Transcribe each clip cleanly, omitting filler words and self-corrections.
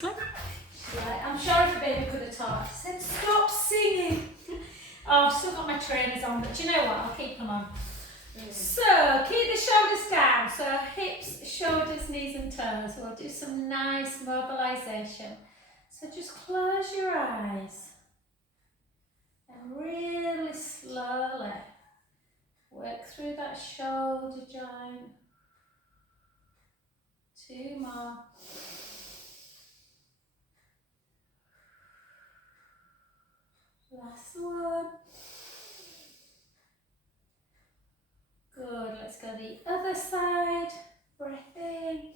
Right, I'm sure if a baby could have taught, she said, stop singing. Oh, I've still got my trainers on, but do you know what? I'll keep them on. So, keep the shoulders down. So, hips, shoulders, knees and toes. We'll do some nice mobilisation. So, just close your eyes and really slowly work through that shoulder joint. 2 more. Last one. Good, let's go the other side. Breath in.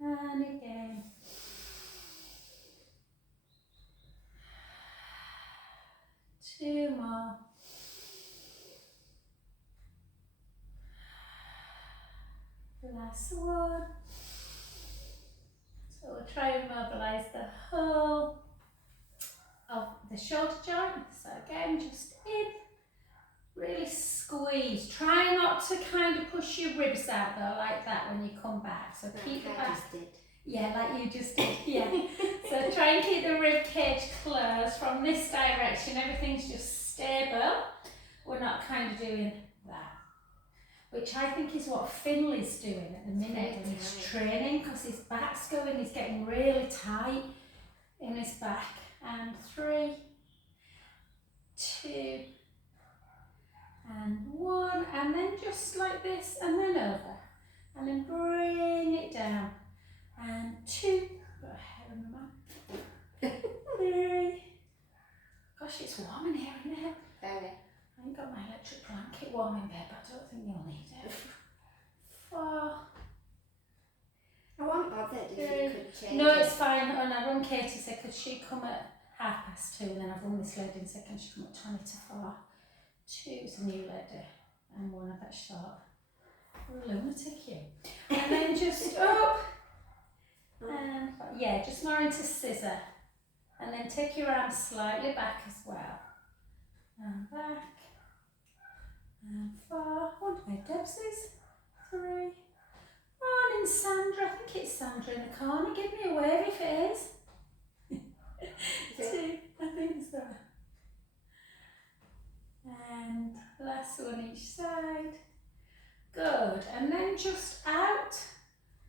And again. Two more. Last one. So we'll try and mobilise the whole of the shoulder joint. So again, just in. Really squeeze. Try not to kind of push your ribs out though, like that when you come back. So keep the back. Yeah, like you just did. Yeah. So try and keep the rib cage closed from this direction. Everything's just stable. We're not kind of doing that, which I think is what Finley's doing at the minute when he's training, because his back's going. He's getting really tight in his back. And 3, 2. And 1, and then just like this, and then over, and then bring it down, and 2, got a hair in my mouth, 3, gosh it's warm in here, isn't it? Very. I ain't got my electric blanket warm in bed, but I don't think you'll need it. 4, I won't bother if you could change no, it's fine, and I rung Katie, said could she come at 2:30, and then I've rung this lady and said can she come at 20 to 4. 2 is a new lady, and 1 of that short. You're a lunatic, you. And then just up, and yeah, just more into scissor. And then take your arms slightly back as well. And back. And 4. What my Debsies? 3. Morning, Sandra. I think it's Sandra in the corner. Give me a wave if it is. 2. I think so. And last one each side. Good. And then just out,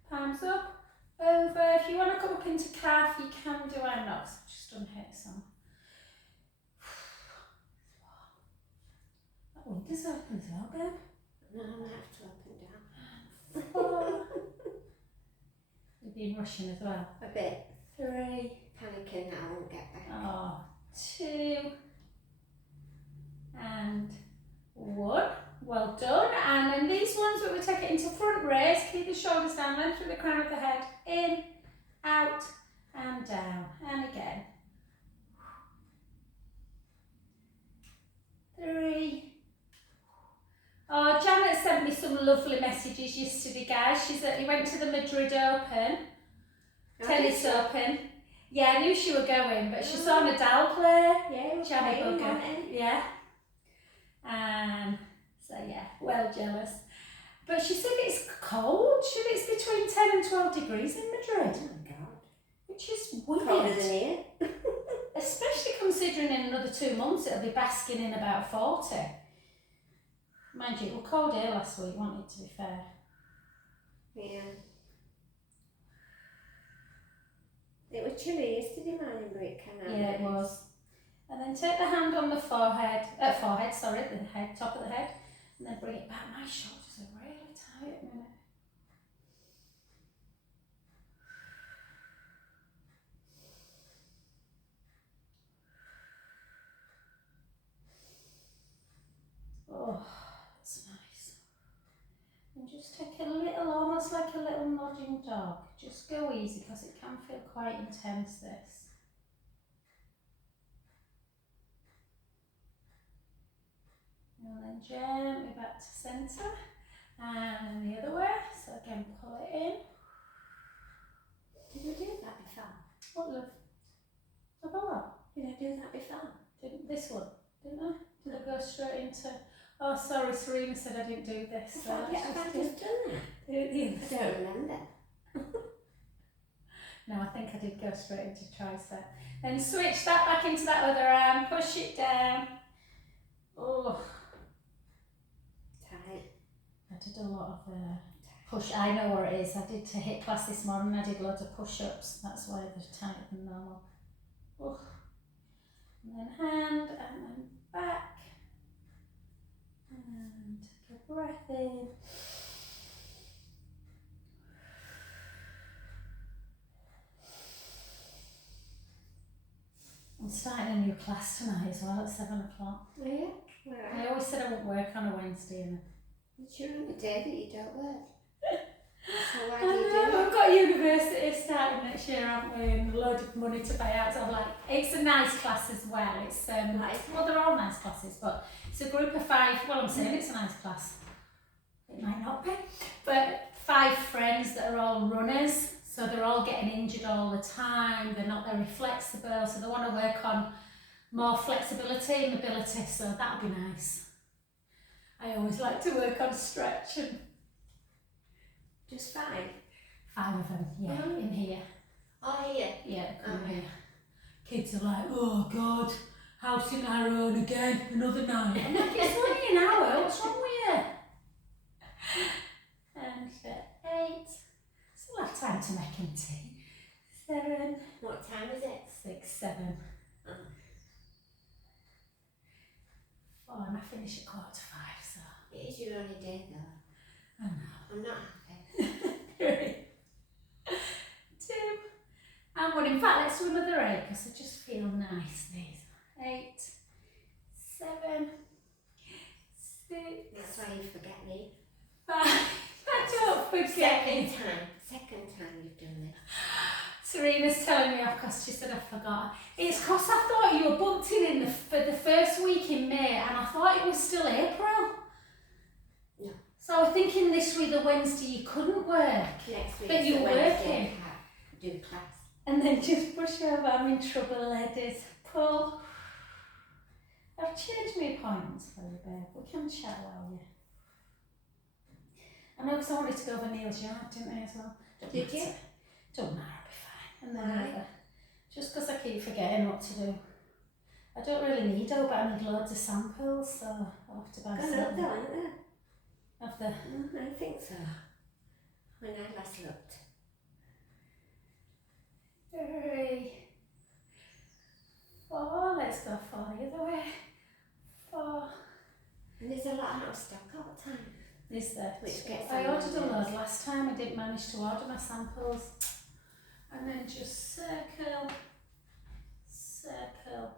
palms up, over. If you want to come up into calf, you can do. I'm not, so I've just unhit some. That window's open as well, babe. No, I have to up and down. 4. You've been rushing as well. A bit. 3. Panicking that I won't get back. Oh, 2. And 1. Well done. And then these ones where we take it into front raise, keep the shoulders down, length through the crown of the head, in, out, and down. And again. 3. Oh, Janet sent me some lovely messages yesterday, guys. He went to the Madrid Open, tennis open. Yeah, I knew she were going, but she saw Nadal play. Yeah, Janet Bugger. Yeah. So yeah, well jealous. But she said it's cold. She said it's between 10 and 12 degrees in Madrid. Oh my God. Which is weird. Colder than here. Especially considering in another 2 months it'll be basking in about 40. Mind you, it was cold here last week, wasn't it, to be fair? Yeah. It was chilly yesterday morning, but it came out. Yeah, it was. And then take the hand on the the head, top of the head, and then bring it back. My shoulders are really tight at the minute. Oh, that's nice. And just take a little, almost like a little nodding dog. Just go easy because it can feel quite intense, this. And then gently back to centre, and the other way. So again, pull it in. Did I do that before? What, love? Have I what? Did I do that before? Didn't this one? Didn't I? Did I go straight into? Oh, sorry, Serena said I didn't do this. So I've just done that. Do it the other I side. don't remember. No, I think I did go straight into tricep. Then switch that back into that other arm, push it down. Oh, Tight. I did a lot of push. I know where it is. I did a hip class this morning. I did loads of push-ups. That's why they're tighter than normal. Oh. And then hand and then back. And take a breath in. I'm starting a new class tonight as well at 7 o'clock. Oh yeah? Where are I always said I wouldn't work on a Wednesday. And It's your only day that you don't work. So why I do you know, do it? we've got university starting next year, haven't we? And a load of money to pay out. So I'm like, it's a nice class as well. It's well, they're all nice classes, but it's a group of 5. Well, I'm saying it's a nice class. It might not be, but 5 friends that are all runners. So they're all getting injured all the time. They're not very flexible. So they want to work on more flexibility and mobility. So that'll be nice. I always like to work on stretch and. Just 5? 5 of them, yeah, in here. Oh yeah. Yeah, come here. Kids are like, oh God, house in our own again, another night. I'm like, it's only an hour, what's wrong with you? And 8, still have time to make him tea. 7. What time is it? 6, 7. Oh. 4, and I finish at 4:45, so. It is your only day though. I know. I'm not happy. 3, 2, and 1. In fact, let's do another 8 because I just feel nice. These 8, 7, 6. That's why you forget me. 5. I don't forget it. Second time you've done this. Serena's telling me off because she said I forgot. It's because I thought you were booked in for the first week in May, and I thought it was still April. No. So I was thinking this week the Wednesday you couldn't work. Next week. But you're working. Do class. And then just push over. I'm in trouble, ladies. Pull. I've changed my appointments for you, babe. We can chat while you. I know because I wanted to go over Neil's yard, didn't I, as well? Did you? Don't matter, I'll be fine. And then Right. over. Just because I keep forgetting what to do. I don't really need but I need loads of samples, so I'll have to buy Gone up some. though, aren't they? Of the. I think so. When I last looked. 3, 4. Let's go 4 the other way. 4. And there's a lot out of stock all the time. Is there? Which gets I on ordered a my load nerves. last time. I didn't manage to order my samples. And then just circle, circle.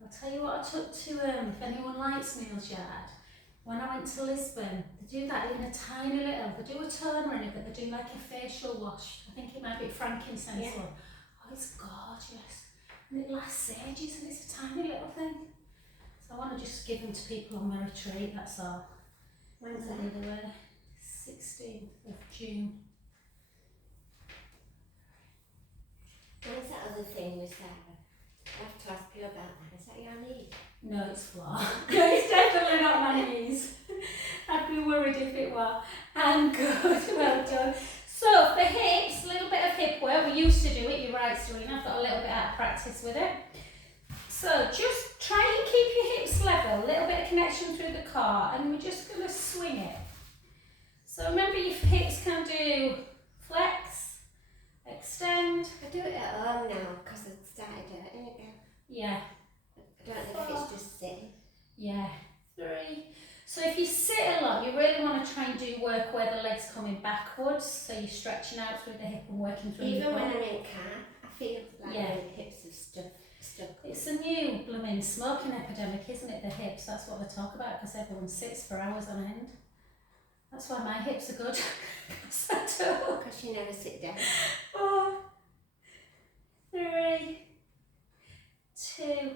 I'll tell you what I took to, if anyone likes Neil's Yard, when I went to Lisbon, they do that in a tiny little, they do a toner in it, but they do like a facial wash. I think it might be frankincense Yeah. one. Oh, it's gorgeous. And it lasts ages and it's a tiny little thing. So I want to just give them to people on my retreat, that's all. When's And that? they were 16th of June. When's that other thing with Sarah? I have to ask you about that. Is that your knee? No, it's floor. No, it's definitely not my knees. I'd be worried if it were. And good, well done. So for hips, a little bit of hip work. We used to do it, you're right, Serena. I've got a little bit out of practice with it. So just try and keep your hips level, a little bit of connection through the core, and we're just going to swing it. So remember your hips can do flex, extend. I do it at home now because I've started doing it again. Yeah. I don't know if it's just sitting. Yeah, 3. So if you sit a lot, you really want to try and do work where the leg's coming backwards, so you're stretching out through the hip and working through Even the when core. I'm in car, I feel like Yeah. my hips are stuck. It's a new blooming smoking epidemic, isn't it, the hips? That's what they talk about, because everyone sits for hours on end. That's why my hips are good. Because I don't. Because you never sit down. 4, 3, 2,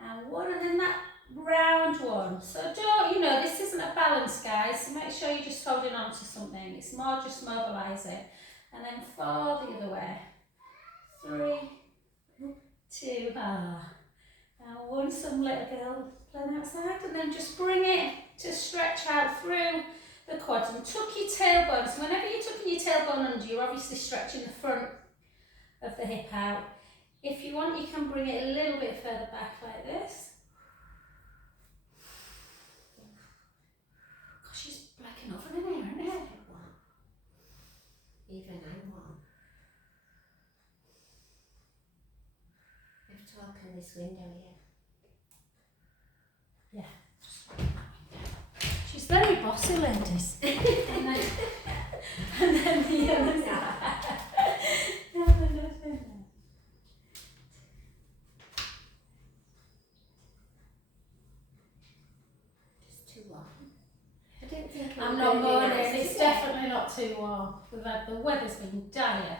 and 1, and then that round one. So don't, this isn't a balance, guys, so make sure you're just holding on to something. It's more just mobilise it. And then 4 the other way. 3, 2, and 1, some little girl playing outside, and then just bring it to stretch out through the quads and tuck your tailbone. So whenever you're tucking your tailbone under, you're obviously stretching the front of the hip out. If you want, you can bring it a little bit further back like this. Gosh, she's like an oven in here, isn't it? Even I'm warm. I have to open this window here. Yeah. She's very bossy, ladies. and then the other side. It's too warm. I didn't think it I'm was not gonna be moaning, nice it's today. definitely not too warm. The weather's been dire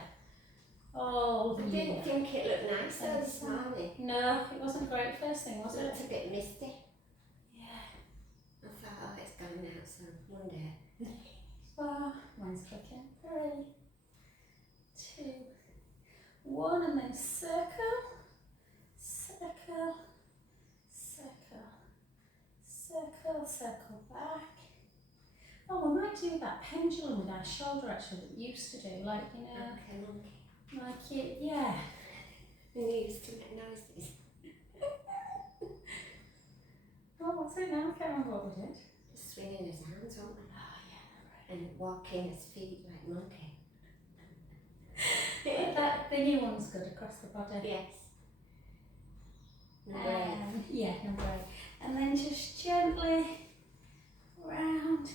all I year. didn't think it looked nice though this morning. No, it wasn't great first thing, was It it? looked a bit misty. Yeah. I thought, oh, it's going out soon, one day. Mine's clicking. 3, 2, 1, and then circle, circle, circle, circle, circle back. Oh, we might do that pendulum with our shoulder actually that we used to do, like, you know, Okay, monkey. like it, yeah. And you used to make noises. Oh, what's it now? I can't remember what we did. Just swinging his hands, weren't we? Oh, yeah, And walking his feet like monkey. that thingy one's good across the body. Yes. Number 8. Yeah, number 8. And then just gently round.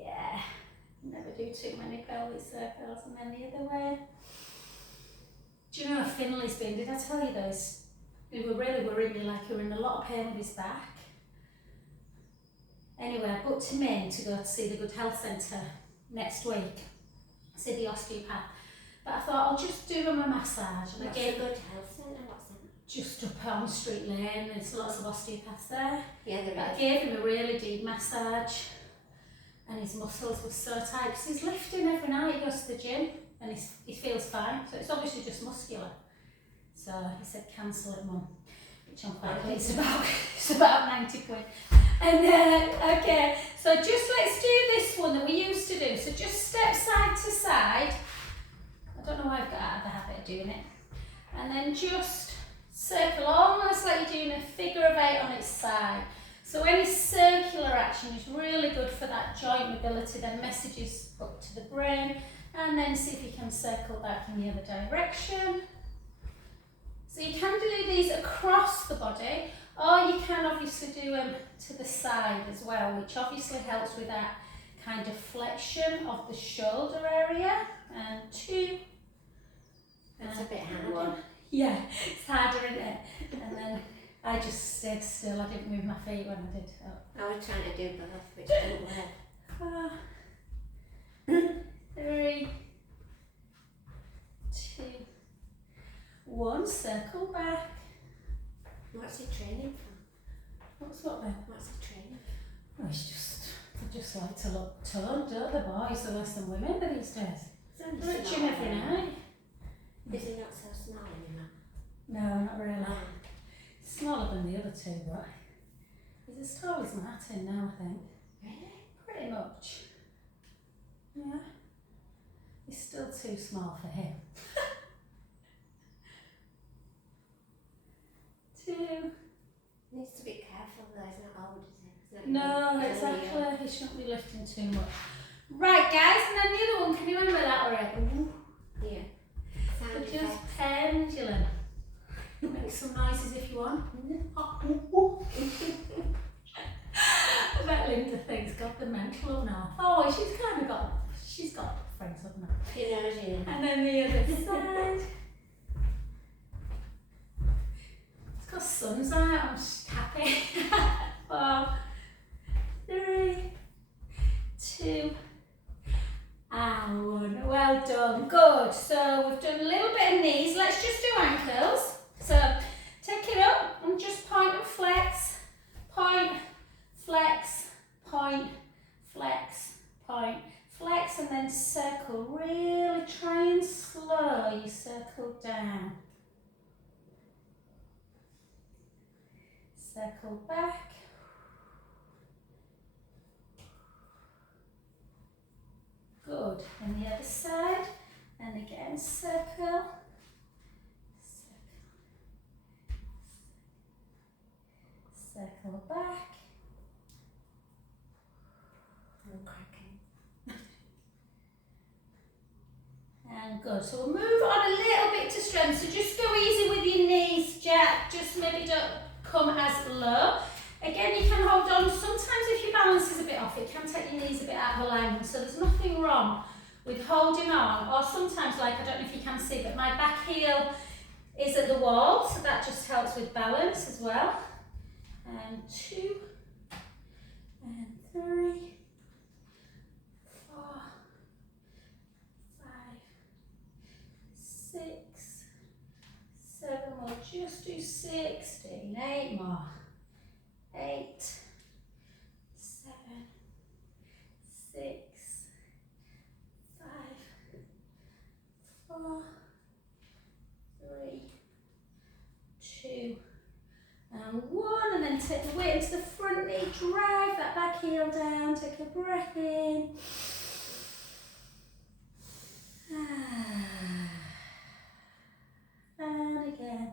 Yeah. Never do too many pelvic circles, and then the other way. Do you know Finley's been, did I tell you those? He were really worrying me, like he were in a lot of pain with his back. Anyway, I booked him in to go to see the Good Health Centre next week, see the osteopath. But I thought I'll just do him a massage. And What's I gave a Good Health Centre? What's that? just up on Street Lane, there's lots of osteopaths there. Yeah, But there I is. gave him a really deep massage, and his muscles were so tight because he's lifting every night. He goes to the gym and he feels fine, so it's obviously just muscular. So he said cancel it, Mum, which I'm quite pleased about. It's about 90 quid. And okay, so just let's do this one that we used to do. So just step side to side. I don't know why I've got out of the habit of doing it. And then just circle almost like you're doing a figure of 8 on its side. So any circular action is really good for that joint mobility, then messages up to the brain, and then see if you can circle back in the other direction. So you can do these across the body, or you can obviously do them to the side as well, which obviously helps with that kind of flexion of the shoulder area. And 2. That's a bit and hard. 1. Yeah, it's harder, isn't it? And then I just stayed still. I didn't move my feet when I did. I was trying to do both, which didn't work. 3, 2, 1. Circle back. What's he training for? What's what then? What's he training Oh, they just like to look toned, don't they, boys? Are worse than women these days. for? They're at gym every night. Is he not so small anymore? No, not really. Oh. Smaller than the other 2, but he's as tall as Martin now, I think. Really? Pretty much. Yeah. He's still too small for him. 2. Needs to be careful though, he's not old, is he? He's not No, young. exactly. He shouldn't be lifting too much. Right, guys, and then the other one. Can you remember that already? Yeah. So Sound just effects. pendulum. Make some noises if you want. I bet Linda thinks, God, the mental now. Oh, she's got friends, hasn't she? You know, you know. And then the other side. It's got sun's out, I'm just happy. 4, 3, 2, and 1. Well done, good. So we've done a little bit of knees. Let's just do ankles. So take it up and just point and flex, point, flex, point, flex, point, flex, and then circle. Really try and slow you circle down. Circle back. Good. And the other side. And again, circle. Circle back. I'm cracking. And good. So we'll move on a little bit to strength. So just go easy with your knees, Jack. Just maybe don't come as low. Again, you can hold on. Sometimes if your balance is a bit off, it can take your knees a bit out of alignment. So there's nothing wrong with holding on. Or sometimes, like, I don't know if you can see, but my back heel is at the wall. So that just helps with balance as well. And 2, and 3, 4, 5, 6, 7 more. Just do 16. 8 more. 8, 7, 6, 5, 4, 3, 2, and 1. And then take the weight into the front knee. Drive that back heel down. Take a breath in. And again.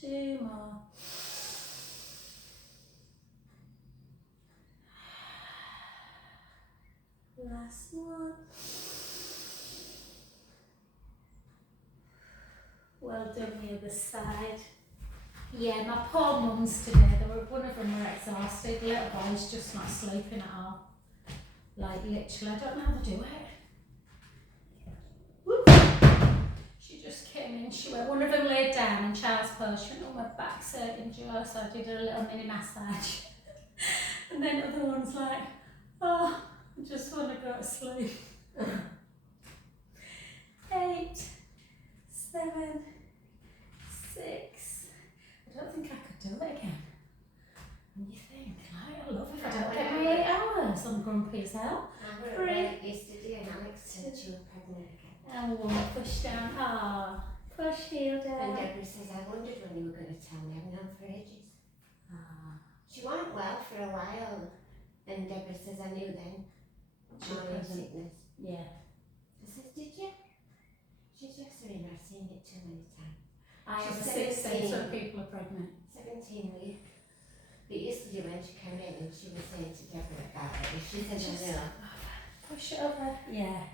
Two more. Last one. Well done the other side. Yeah, my poor mums today, one of them were exhausted. Little boy's just not sleeping at all. Like literally, I don't know how to do it. Whoop. She just came in, she went, one of them laid down in child's pose, she went, oh my back's hurting, Joe, so I did a little mini massage. And then the other one's like, oh, I just want to go to sleep. 8, 7, 6. I don't think I could do it again. And you think, like, I love if I don't get my 8 hours. I'm grumpy as hell. I would have yesterday and Alex said you were pregnant again. And 1, push down. Ah, push heel down. And Deborah says, I wondered when you were going to tell me. I've known for ages. She wasn't well for a while. And Deborah says, I knew then. Morning sickness. Yeah. I says, did you? She's just saying I've seen it too many times. I have a She's 6th sense 17. when people are pregnant. 17 weeks. But yesterday when she came in and she was saying to Deborah about it, she said, Just I know. push it over. Yeah.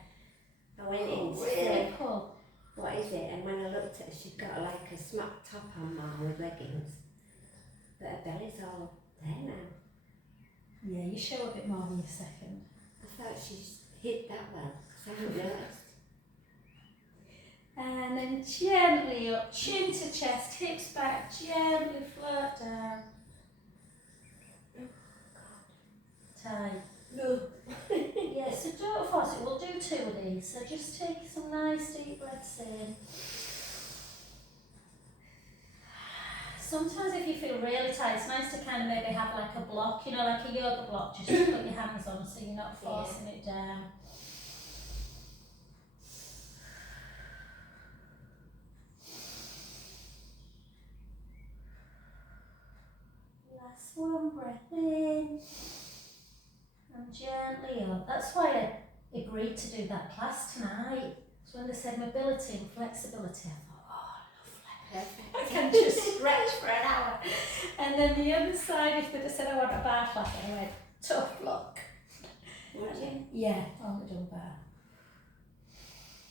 I went in to Really say, cool. what is it? And when I looked at her, she'd got like a smock top on mom with leggings. But her belly's all there now. Yeah, you show a bit more in a second. I thought she's hit that well, because I hadn't noticed. And then gently up, chin to chest, hips back, gently float down. Tight. No. Yeah, so don't force it. We'll do 2 of these. So just take some nice deep breaths in. Sometimes if you feel really tight, it's nice to kind of maybe have like a block, you know, like a yoga block, just to put your hands on so you're not forcing it down. Last one, breath in. And gently up. That's why I agreed to do that class tonight. So when they said mobility and flexibility, I thought, oh, lovely. Perfect. I can just stretch for an hour. And then the other side, if they'd have said I want a bar flap, I went, tough luck. Would you? Yeah, on the dumbbell.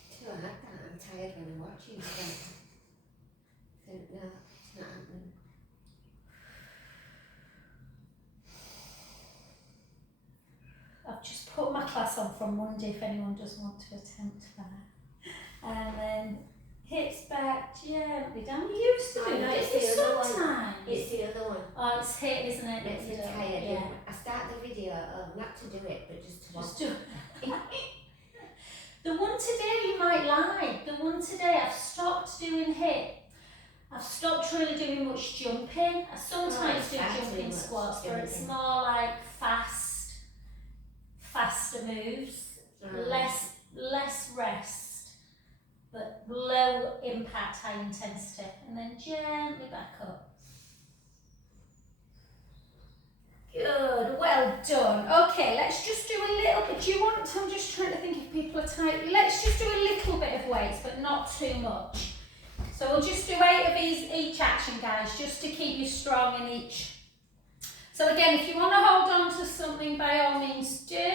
Too hard that. I'm tired when I watch you. So no, it's not happening. I've just put my class on from Monday if anyone does want to attempt that. And then hips back gently down. We used to do that. It's the sometimes. It's the other one. Oh, it's hit, isn't it? Makes me tired. Yeah. I start the video of not to do it, but just to watch. Just do it. The one today you might like. The one today I've stopped doing hit. I've stopped really doing much jumping. I sometimes do jumping squats, but it's more like faster moves, less rest, but low impact, high intensity, and then gently back up. done. Okay, let's just do a little bit. Do you want, I'm just trying to think if people are tight. Let's just do a little bit of weights, but not too much. So we'll just do 8 of each action, guys, just to keep you strong in each. So again, if you want to hold on to something, by all means do.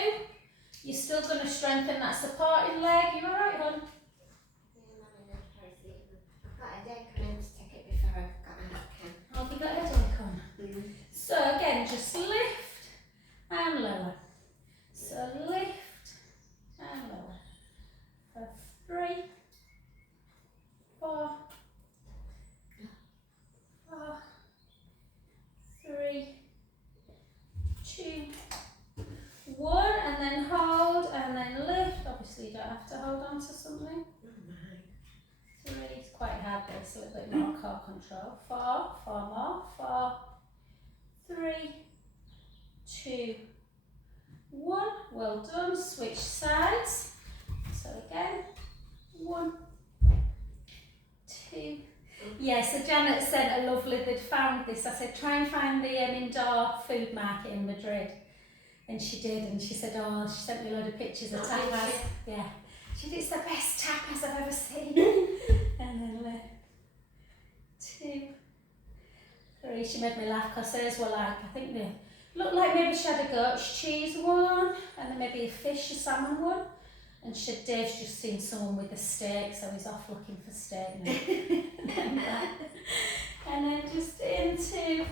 You're still going to strengthen that supporting leg. You all right, hon? I've got a day coming to take it before I've got out of camp. Oh, have you got a headache on? So again, just lift and lower. So lift and lower. For 3, 4, 4, 3, 2, 1, and then hold, and then lift. Obviously you don't have to hold on to something. 3, it's quite hard, but it's a little bit more core control. 4, 4 more, 4, 3, 2, 1. Well done. Switch sides. So again, 1, 2. Yeah, so Janet sent a lovely, they'd found this. I said, try and find the indoor food market in Madrid. And she did, and she said, oh, she sent me a load of pictures of tapas. Yeah. She said, it's the best tapas I've ever seen. And then 2, 3. She made me laugh because hers were like, I think they looked like maybe she had a goat's cheese one, and then maybe a fish, a salmon one. And she said, Dave's just seen someone with a steak, so he's off looking for steak now. And then just into,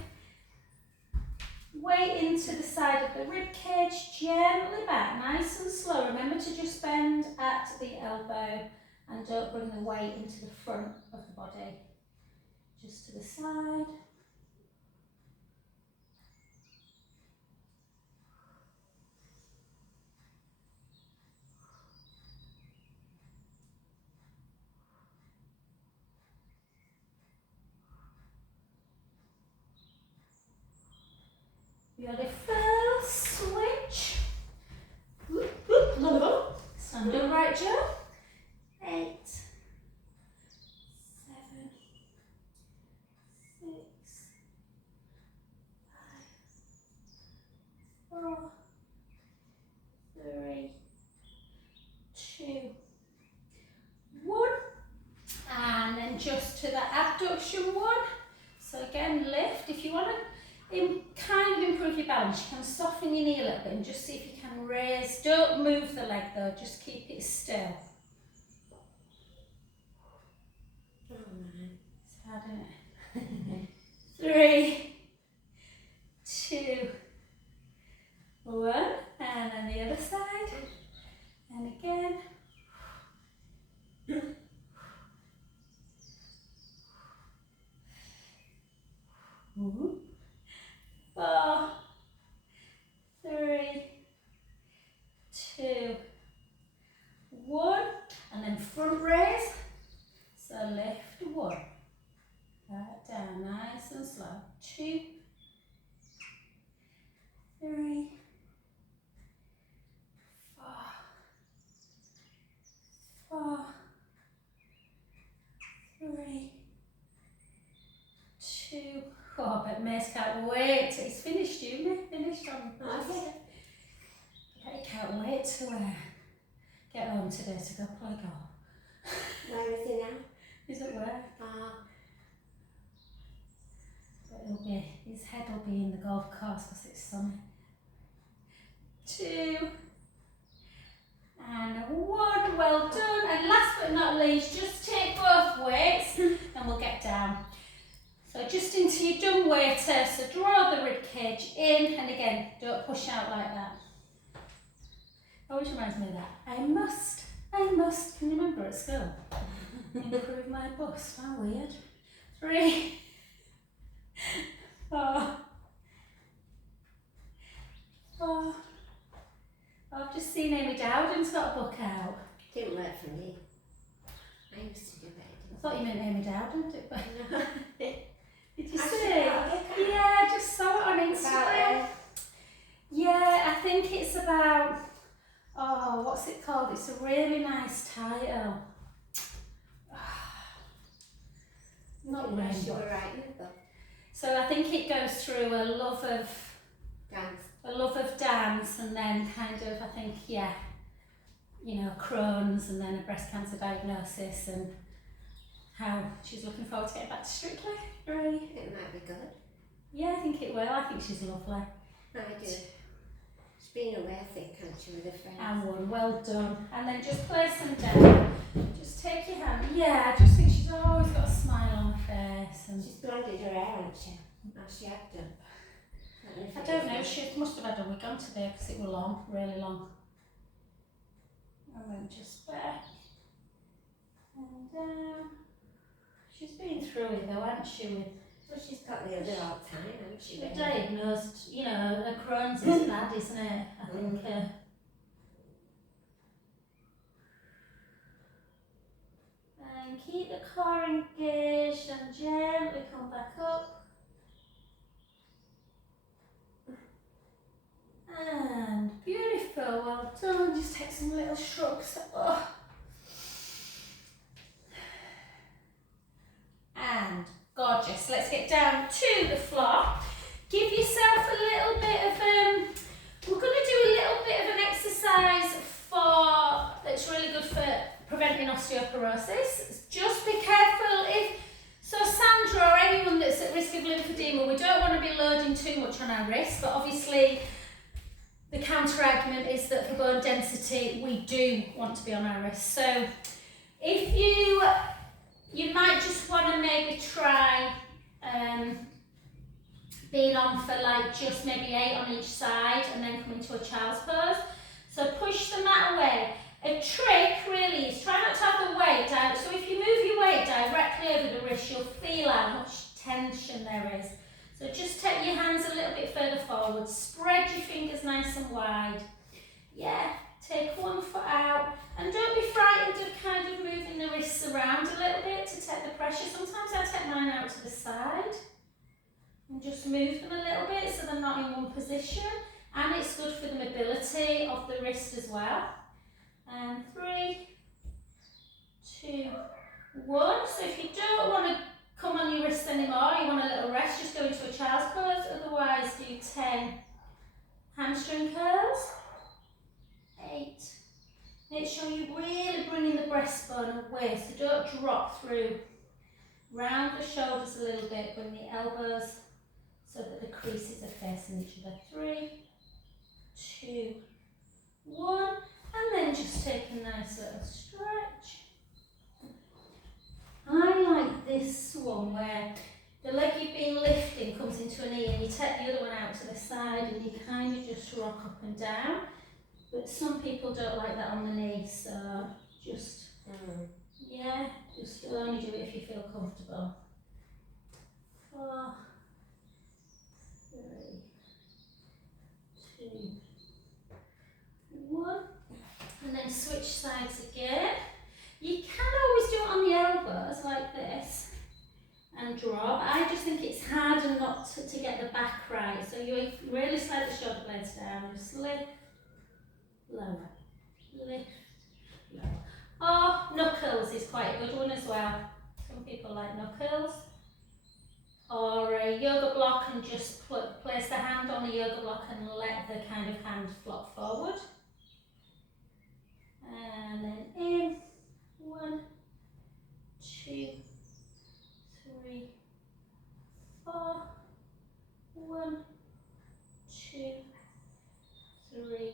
weight into the side of the rib cage, gently back, nice and slow. Remember to just bend at the elbow and don't bring the weight into the front of the body. Just to the side. Beautiful. Switch. Stand up, right, Joe. 8, 7, 6, 5, 4, 3, 2, 1. And then just to the abduction 1. So again, lift. If you want to kind of improve your balance, you can soften your knee a little bit and just see if you can raise. Don't move the leg though, just keep it still. Oh man. It's hard, isn't it? 3, 2, 1. And then the other side. And again. 4, 3, 2, 1. And then front raise. So lift 1. That down nice and slow. 2, 3, 4, 3, 2. Oh, but Mace can't wait. It's finished, you finished on Thursday. I can't wait to get home today to go play golf. Where is he now? He's at work. But his head will be in the golf course because it's sunny. 2 and 1. Well done. And last but not least, just take both weights and we'll get down. So just until you've done waiter, so draw the rib cage in, and again, don't push out like that. Always reminds me of that. I must, can you remember at school? Improve my bust, how weird. 3, 4, 4. I've just seen Amy Dowden's got a book out. Didn't work for me. I used to do it. I thought you meant Amy Dowden, did Did you I see? should Yeah, I just saw it on Instagram. Yeah, I think it's about, oh, what's it called? It's a really nice title. Not Unless you Rainbow. were writing a book. So I think it goes through a love of Dance. a love of dance, and then kind of, I think, yeah, you know, Crohn's, and then a breast cancer diagnosis, and how she's looking forward to getting back to Strictly. Right. It might be good. Yeah, I think it will. I think she's lovely. I do. She's been away, I think, can't she, with a friend? And one, well done. And then just place them down. Just take your hand. Yeah, I just think she's always got a smile on her face. And She's blonded her hair, hasn't she? Oh, she had done. I don't know, she must have had a wig on today because it was long, really long. And then just back and down. She's been through it though, hasn't she? With Well, she's got the other all the time, hasn't she? she was diagnosed, you know, her Crohn's is bad, isn't it? I think. And keep the core engaged and gently come back up. And beautiful, well done. Just take some little shrugs. Oh. And gorgeous. Let's get down to the floor. Give yourself a little bit of we're going to do a little bit of an exercise that's really good for preventing osteoporosis. Just be careful Sandra or anyone that's at risk of lymphedema, we don't want to be loading too much on our wrists, but obviously the counter argument is that for bone density we do want to be on our wrists. So if you might just want to maybe try being on for like just maybe 8 on each side and then come into a child's pose. So push the mat away. A trick really is try not to have the weight down. So if you move your weight directly over the wrist, you'll feel how much tension there is. So just take your hands a little bit further forward. Spread your fingers nice and wide. Yeah, take one foot out. And don't be frightened of kind of moving the wrists around a little bit to take the pressure. Sometimes I take mine out to the side and just move them a little bit so they're not in one position. And it's good for the mobility of the wrist as well. And 3, 2, 1. So if you don't want to come on your wrist anymore, you want a little rest, just go into a child's pose. Otherwise, do 10 hamstring curls. 8. Make sure you're really bringing the breastbone away, so don't drop through. Round the shoulders a little bit, bring the elbows so that the creases are facing each other. 3, 2, 1. And then just take a nice little stretch. I like this one where the leg you've been lifting comes into a knee and you take the other one out to the side and you kind of just rock up and down. But some people don't like that on the knee, so just, yeah, just only do it if you feel comfortable. 4, 3, 2, 1. And then switch sides again. You can always do it on the elbows like this and drop. I just think it's harder not to get the back right. So you really slide the shoulder blades down, just lift, lower, lift, lower. Or knuckles is quite a good one as well. Some people like knuckles. Or a yoga block and just place the hand on the yoga block and let the kind of hand flop forward. And then in, 1, 2, 3, 4, 1, 2, 3,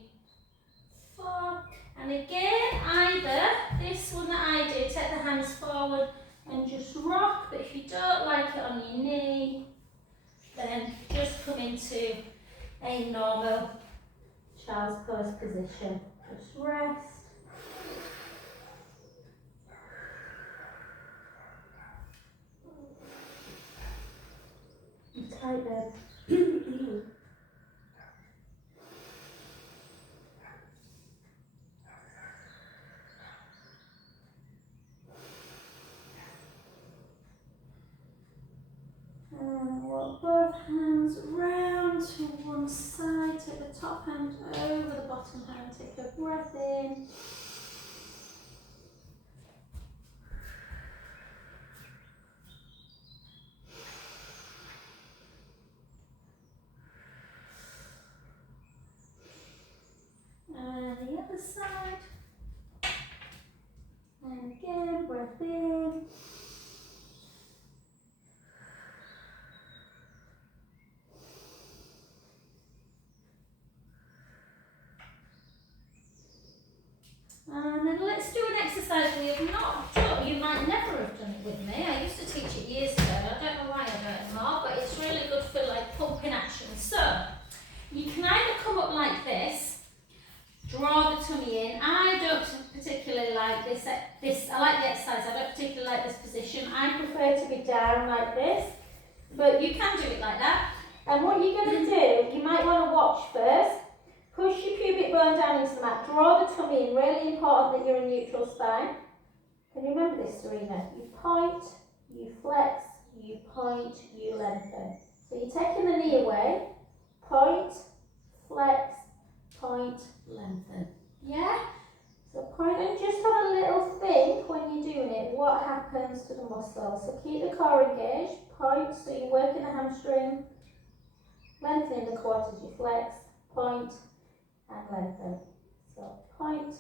4. And again, either this one that I did, take the hands forward and just rock, but if you don't like it on your knee, then just come into a normal child's pose position. Just rest. Tight bed. And walk both hands round to one side. Take the top hand over the bottom hand. Take a breath in. then let's do an exercise we have not done. You might never have done it with me. I used to teach it years ago. I don't know why I don't anymore, but it's really good for like pumping action. So you can either come up like this, draw the tummy in. I don't particularly like this. I like the exercise. I don't particularly like this position. I prefer to be down like this, but you can do it like that. And what you're going to do, you might want to watch first. Push your pubic bone down into the mat. Draw the tummy in. Really important that you're in neutral spine. Can you remember this, Serena? You point, you flex, you point, you lengthen. So you're taking the knee away. Point, flex, point, lengthen. Yeah? So point and just have a little think when you're doing it. What happens to the muscle? So keep the core engaged. Point, so you're working the hamstring. Lengthening the quads as you flex. Point. And lengthen. So point.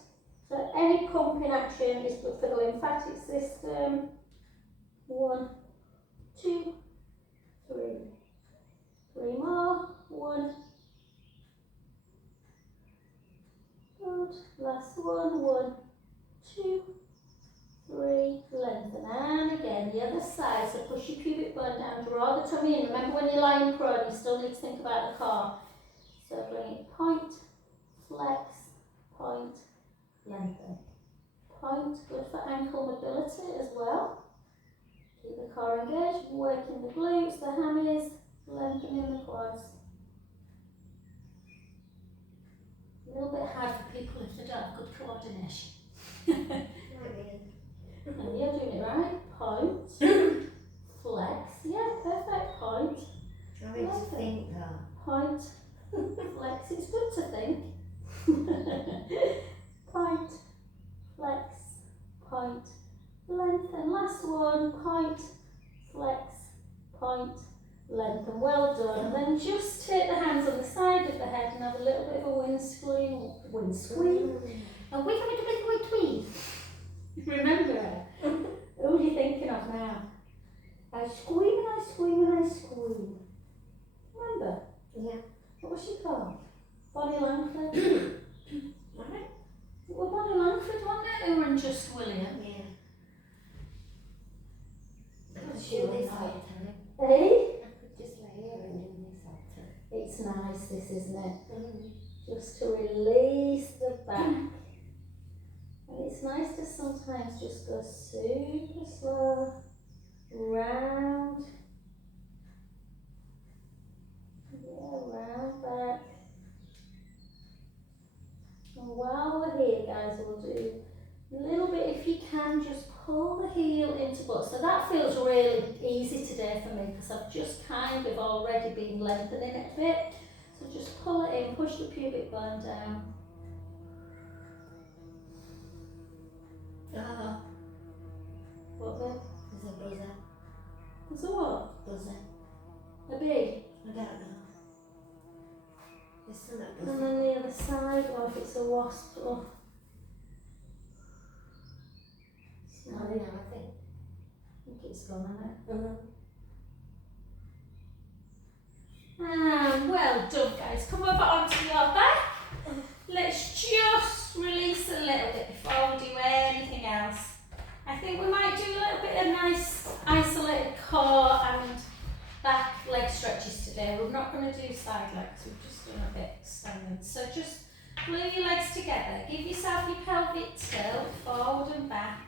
So any pumping action is good for the lymphatic system. 1, 2, 3. 3 more. 1. Good. Last one. 1, 2, 3. Lengthen. And again, the other side. So push your pubic bone down. Draw the tummy in. Remember when you're lying prone, you still need to think about the core. So bring it point, flex, point, lengthen. Point, good for ankle mobility as well. Keep the core engaged, working the glutes, the hammies, lengthening the quads. A little bit hard for people if they don't have good coordination. And you're doing it right. Point, flex, yeah, perfect. Point, I need to think though. point, flex, it's good to think. Point, flex, point, lengthen. Last one, point, flex, point, lengthen. Well done. And then just take the hands on the side of the head and have a little bit of a windscreen. And wiggle. Remember it. Who are you thinking of now? I scream and I scream and I scream. Remember? Yeah. What was she called? Bonnie Langford. Right. Well, Bonnie Langford, wasn't it? Who and Just William. Yeah. I could do this all the time. Hey? I could just lay here and do this all the time. It's nice, this, isn't it? Just to release the back. And it's nice to sometimes just go super slow, round. Yeah, round back. And while we're here, guys, we'll do a little bit, if you can, just pull the heel into butt. So that feels really easy today for me because I've just kind of already been lengthening it a bit. So just pull it in, push the pubic bone down. What then? There's a buzzer. There's a what? Buzzer. A bee? I don't know. There's some And buzzer. then the other side, or if it's a wasp or... No, I think. I think it's gone, isn't it? Mm-hmm. Well done, guys. Come over onto your back. Let's just release a little bit before we do anything else. I think we might do a little bit of nice isolated core and back leg stretches today. We're not going to do side legs, we've just done a bit standing. So just glue your legs together. Give yourself your pelvic tilt, forward and back.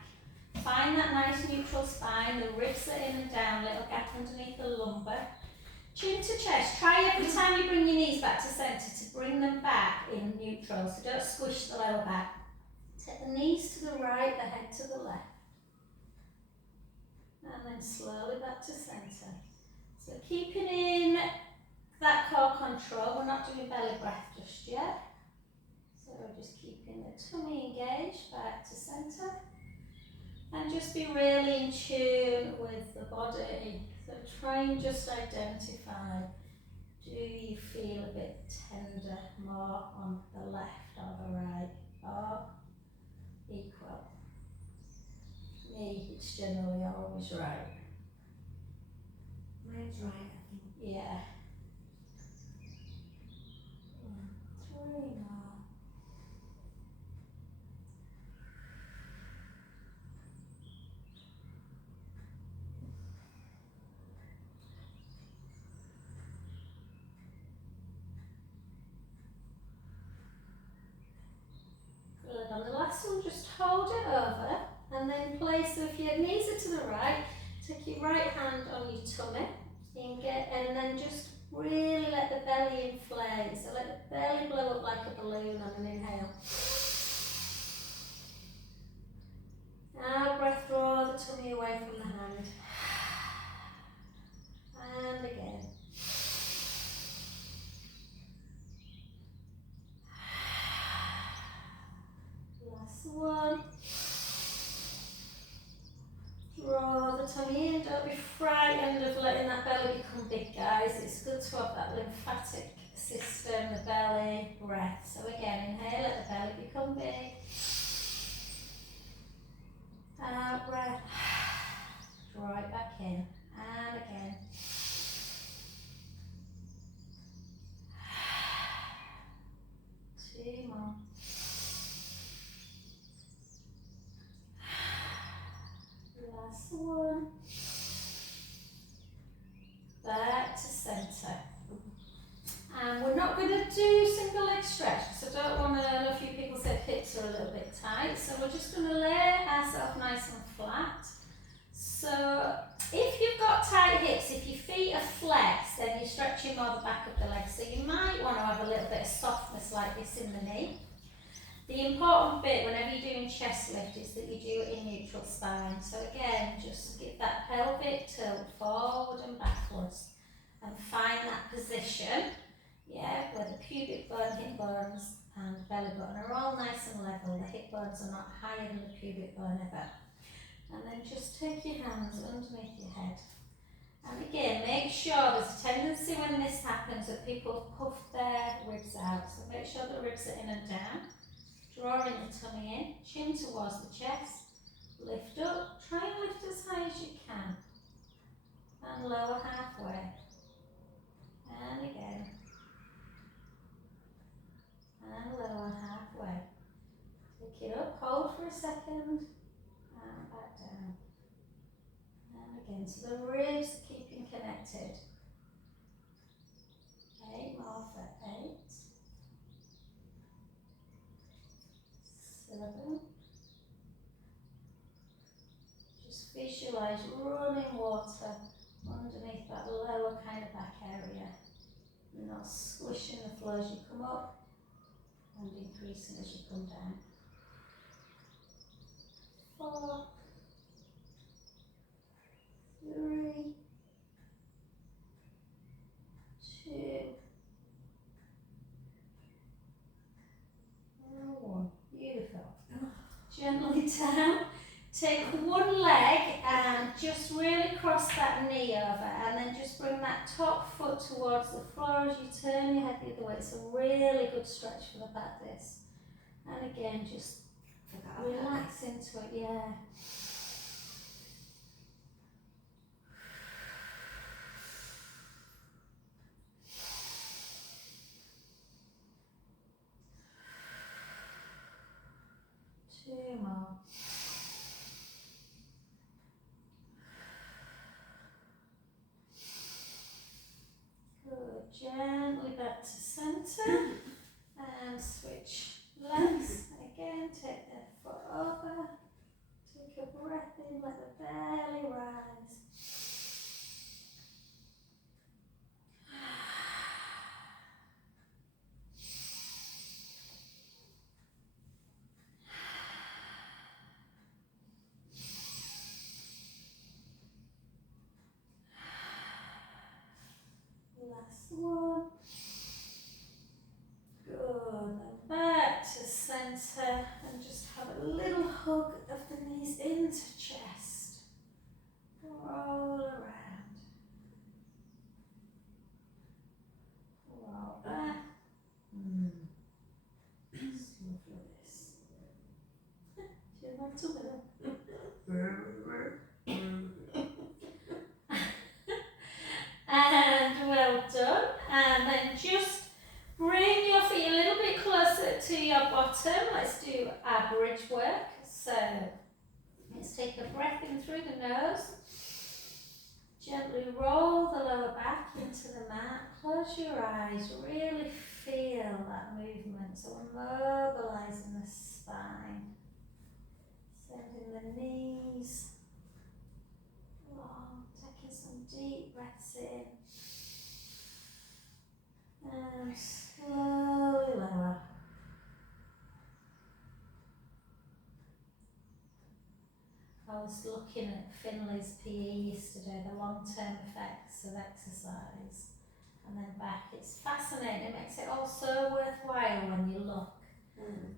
Find that nice neutral spine, the ribs are in and down, little gap underneath the lumbar. Chin to chest. Try every time you bring your knees back to centre to bring them back in neutral, so don't squish the lower back. Take the knees to the right, the head to the left. And then slowly back to centre. So keeping in that core control, we're not doing belly breath just yet. So we're just keeping the tummy engaged, back to centre. And just be really in tune with the body. So try and just identify, do you feel a bit tender more on the left or the right, or equal? Me, it's generally always right. Mine's right, I think. Yeah. 1, 3 more. take your right hand on your tummy and then just really let the belly inflate. So let the belly blow up like a balloon on an inhale. Out breath, draw the tummy away from the hand. And again. Last one. Draw the tummy in. Don't be frightened of letting that belly become big, guys. It's good to have that lymphatic system, the belly, breath. So again, inhale, let the belly become big. Out breath. Draw it back in. And again. Two more. Last one. Back to centre. And we're not going to do single leg stretch because I don't want to, I know a few people said hips are a little bit tight, so we're just going to lay ourselves nice and flat. So if you've got tight hips, if your feet are flexed, then you're stretching more the back of the leg. So you might want to have a little bit of softness like this in the knee. The important bit whenever you're doing chest lift is that you do it in neutral spine. So again, just give that pelvic tilt forward and backwards and find that position, yeah, where the pubic bone, hip bones and belly button are all nice and level. The hip bones are not higher than the pubic bone ever. And then just take your hands underneath your head. And again, make sure there's a tendency when this happens that people puff their ribs out. So make sure the ribs are in and down. Drawing the tummy in, chin towards the chest, lift up, try and lift as high as you can, and lower halfway, and again, and lower halfway. Take it up, hold for a second, and back down, and again, so the ribs are keeping connected. 8 more for 8, 7. Just visualise running water underneath that lower kind of back area. You're not squishing the floor as you come up and increasing as you come down. 4, 3, 2, and 1. Beautiful. Gently down. Take one leg and just really cross that knee over, and then just bring that top foot towards the floor as you turn your head the other way. It's a really good stretch for the back, this. And again, just relax into it, yeah. Two more. Good. Gently back to centre and switch legs. Again, take the foot over. Take a breath in, let the belly rise. Last one. Good. And back to centre and just have a little hug of the knees into chest. Roll around. Roll back. It's lovely this. Do you like to little? And well done. And then just bring your feet a little bit closer to your bottom. Let's do our bridge work. So let's take a breath in through the nose. Gently roll the lower back into the mat. Close your eyes. Really feel that movement. So we're mobilising the spine. Sending the knees all deep breaths in. And slowly lower. I was looking at Finley's PE yesterday, the long-term effects of exercise, and then back. It's fascinating. It makes it all so worthwhile when you look.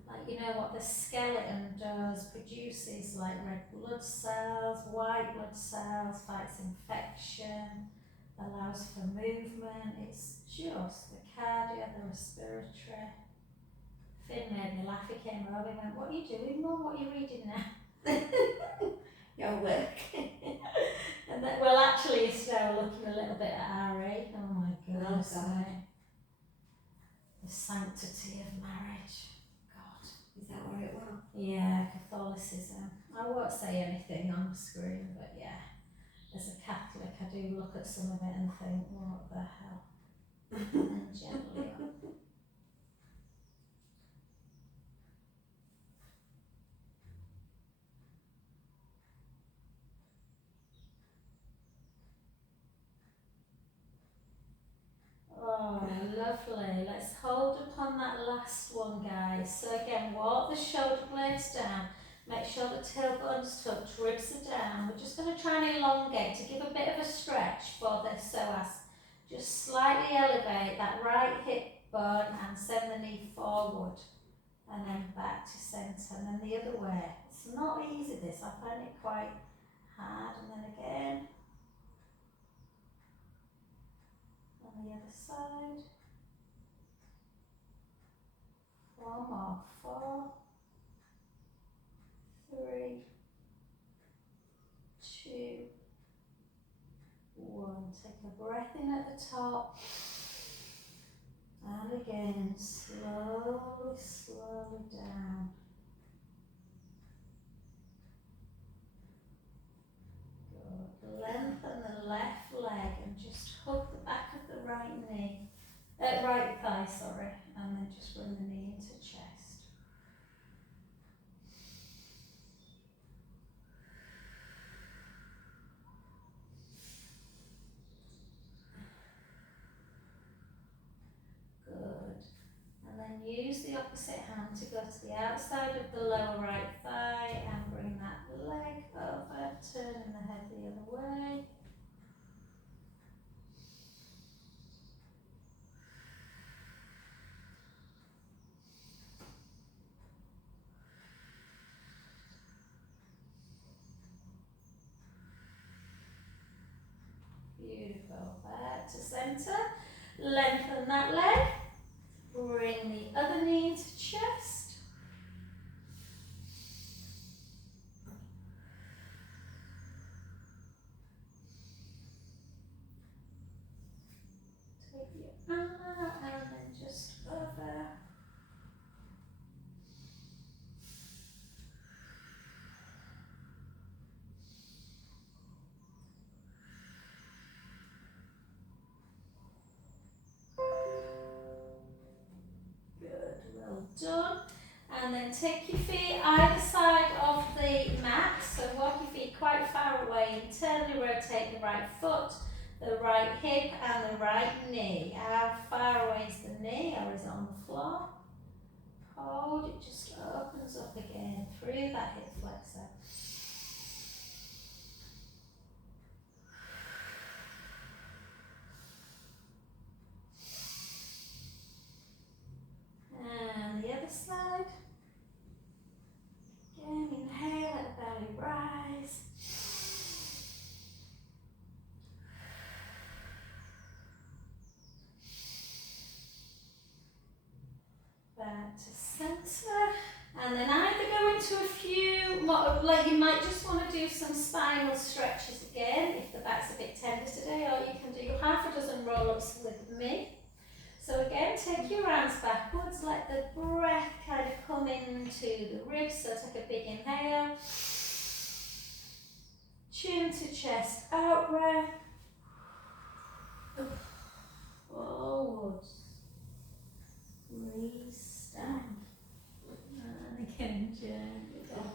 Like, you know what the skeleton does, produces like red blood cells, white blood cells, fights infection, allows for movement. It's just the cardio, the respiratory. Finn made me laugh. He came over and went, "What are you doing, Mum? What are you reading now?" Your work. And then, well, actually, yesterday we're looking a little bit at RA. Oh my goodness. Oh, God. The sanctity of marriage. God. Is that what it was? Yeah, Catholicism. I won't say anything on the screen, but yeah, as a Catholic, I do look at some of it and think, what the hell? And gently on. Oh, lovely. Let's hold upon that last one, guys. So again, walk the shoulder blades down. Make sure the tailbone's tucked, ribs are down. We're just going to try and elongate to give a bit of a stretch for this psoas. Just slightly elevate that right hip bone and send the knee forward. And then back to centre, and then the other way. It's not easy, this. I find it quite hard. And then again. On the other side. One more. 4, 3, 2, 1. Take a breath in at the top. And again, slowly, slowly down. Good. Lengthen the left leg and just hug the back of the right knee. Right thigh, sorry. And then just bring the knee into chest. Good. And then use the opposite hand to go to the outside of the lower right thigh and bring that leg over, turning the head the other way. Beautiful. Back to centre. Lengthen that leg. Bring the other knee into chest. Take your arm out and then just over. Good, well done. And then take your feet either side of the mat. So walk your feet quite far away. Internally rotate the right foot, the right hip and the right knee. How far away is the knee, or is it on the floor? Hold, it just opens up again through that hip flexor. And the other side. Again, inhale, let the belly rise. Back to centre. And then either go into a few, like you might just want to do some spinal stretches again if the back's a bit tender today, or you can do half a dozen roll-ups with me. So again, take your arms backwards, let the breath kind of come into the ribs, so take a big inhale. Chin to chest, out breath. Forwards. Re-stand. And again, gently down.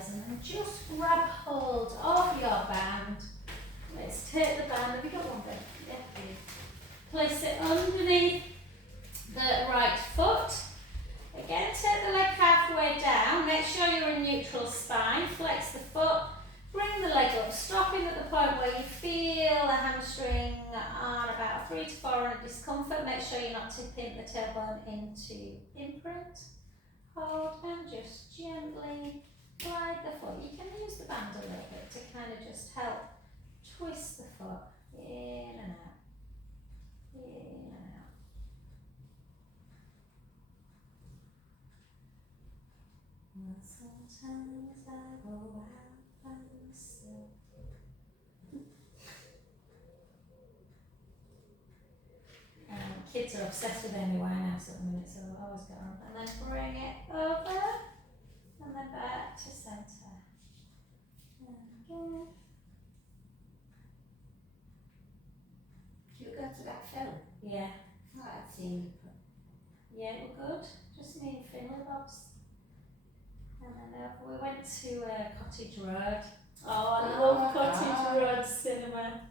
thighs, and then just grab hold of your band. Let's take the band. Have you got one there? Yeah, please. Place it underneath the right foot. Again, take the leg halfway down. Make sure you're in neutral spine. Flex the foot. Bring the leg up. Stopping at the point where you feel the hamstring on about 3 to 4 on a discomfort. Make sure you're not tipping the tailbone into imprint. Hold and just gently glide the foot. You can use the band a little bit to kind of just help twist the foot in and out. In and out. Well, sometimes I go out by myself. Kids are obsessed with Amy Winehouse at the minute, so we'll always go on. And then bring it over, and then back to centre. And again. Do you go to that film? Yeah. I thought I'd seen you. Yeah, we're good. Just me and Finley Bobs. And then we went to Cottage Road. Oh, I love Cottage Road cinema.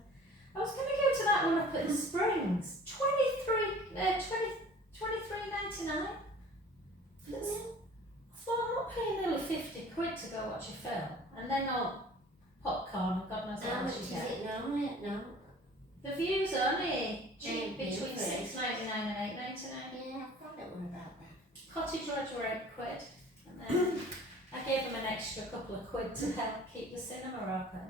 I was going to go to that one up at the Springs. $23.99. I thought I'm not paying nearly 50 quid to go watch a film. And then all popcorn and God knows what How much else is you get. it now? No. The view's only cheap between Beautiful. $6.99 and $8.99. Yeah, I thought it was about that. Cottage Road were £8. And then I gave them an extra couple of quid to help keep the cinema open.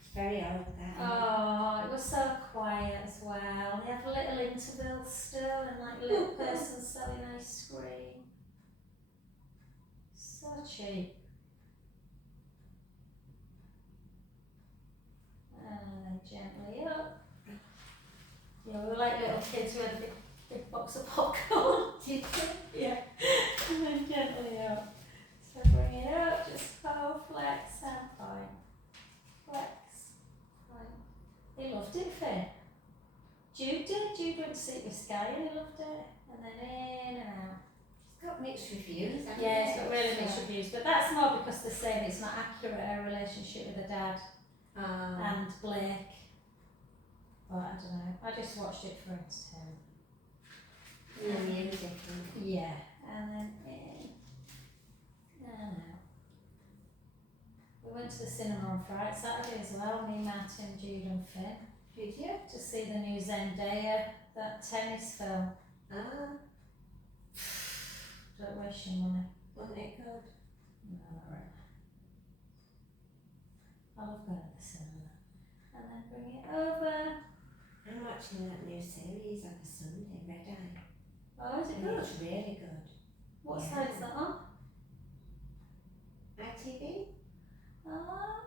It's very old, that. Oh, it was so quiet as well. They have little intervals still and like little person selling ice cream. So cheap. And gently up. Yeah, we were like little kids who had a big box of popcorn. Did you? Yeah. And then gently up. So bring it up, just hold, flex and point. Flex, point. He loved it, Finn. Jude did. Jude went to see the sky and he loved it. And then in and out. It's got mixed reviews, hasn't Yeah, it? it's got really mixed reviews, but that's more because they're saying it's not accurate, her relationship with her dad and Blake. But I don't know. I just watched it for entertainment. The music. Yeah, and then in and out. We went to the cinema on Saturday as well, me, Martin, Jude and Finn. Did you? To see the new Zendaya, that tennis film. Don't waste your money. Wasn't it good? No, not really. I love going to the cinema. And then bring it over. I'm watching that new series on a Sunday, Red Eye. Oh, is it And good? it's really good. What Yeah. side's that on? ITV? Ah.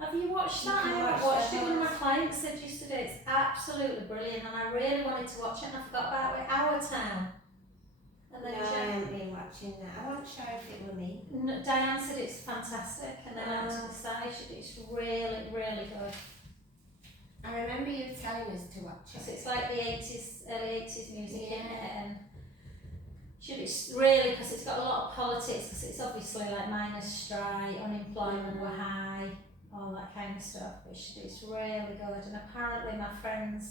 Have you watched You that? I can haven't watch watched the it. One of my whole- clients said yesterday it's absolutely brilliant and I really wanted to watch it and I forgot about it. Our Town. And No, then I haven't been watching that. I wasn't sure if it were me. Diane said it's fantastic and then I had to decide it's really, really good. I remember you telling us to watch Because it. it's like the 80s, early 80s music in it Yeah. and it's really, because it's got a lot of politics, because it's obviously like miners' strike, unemployment were high, all that kind of stuff, but it's really good. And apparently my friend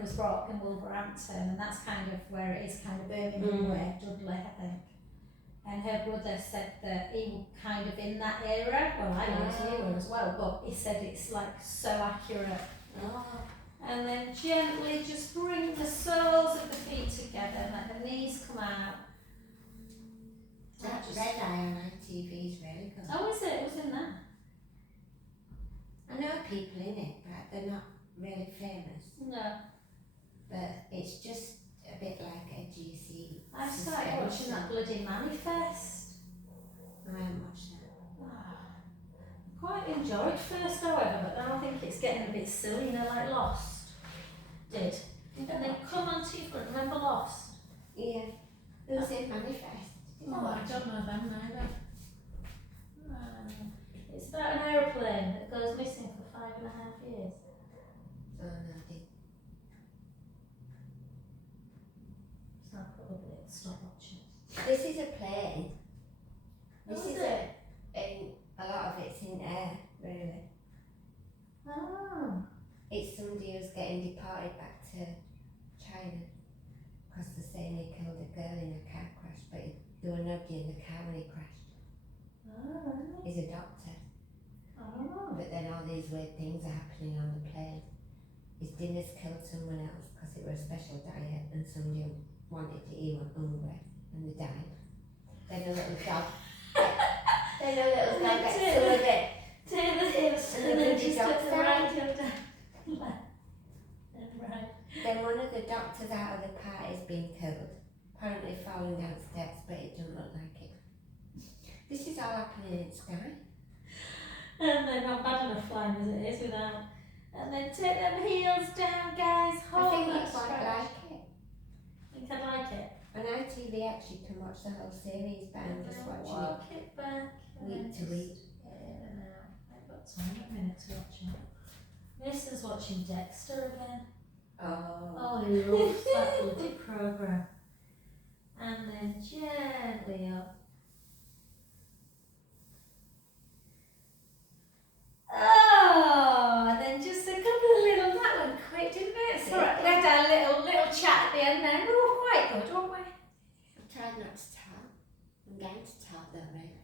was brought up in Wolverhampton and that's kind of where it is, kind of Birmingham way, Dudley I think. And her brother said that he was kind of in that era, well I know you were as well, but he said it's like so accurate. Oh. And then gently just bring the soles of the feet together and let the knees come out. That Red Eye on ITV is really good. Oh, is it? It was in there. I know people in it, but they're not really famous. No. But it's just a bit like a GC. I started watching that bloody Manifest. I haven't watched that. Quite enjoyed first, however, but now I think it's getting a bit silly, you know, like Lost did. And they come onto you front, remember Lost? Yeah. Who's in Manifest? Oh, I don't know them neither. It's about an aeroplane that goes missing for 5.5 years. Oh no, So I'll probably stop watching. this is a plane. This is is it? a lot of it's in air, really. Oh. It's somebody who's getting deported back to China because they're saying he killed a girl in a car crash, but there were nobody in the car when he crashed. Oh, really? He's a doctor, Oh. but then all these weird things are happening on the plane. His dinner's killed someone else because it was a special diet and somebody wanted to eat hungry and they died. Then a little dog, then a little dog gets some of it. Turn the hips And and the then bloody just dog's at the right hip down. Left and right. Then one of the doctors out of the party's been killed, apparently falling down steps, but it doesn't look like it. This is all happening in Sky. And they're not bad enough flying as it is without. And then take them heels down, guys. I Hold think that you quite stretch. like it. Think I'd like it. On ITV actually can watch the whole series, but I'm just Now watching walk it back. and week then to just week. in and out. I've got 20 minutes to watch it. Mrs. watching Dexter again. Oh. Oh, he loves that bloody programme. And then gently up. Oh, and then just a couple of little, that went quick, didn't it? So we had our little chat at the end then. We were quite good, weren't we? I'm trying not to talk. I'm going to talk though, right?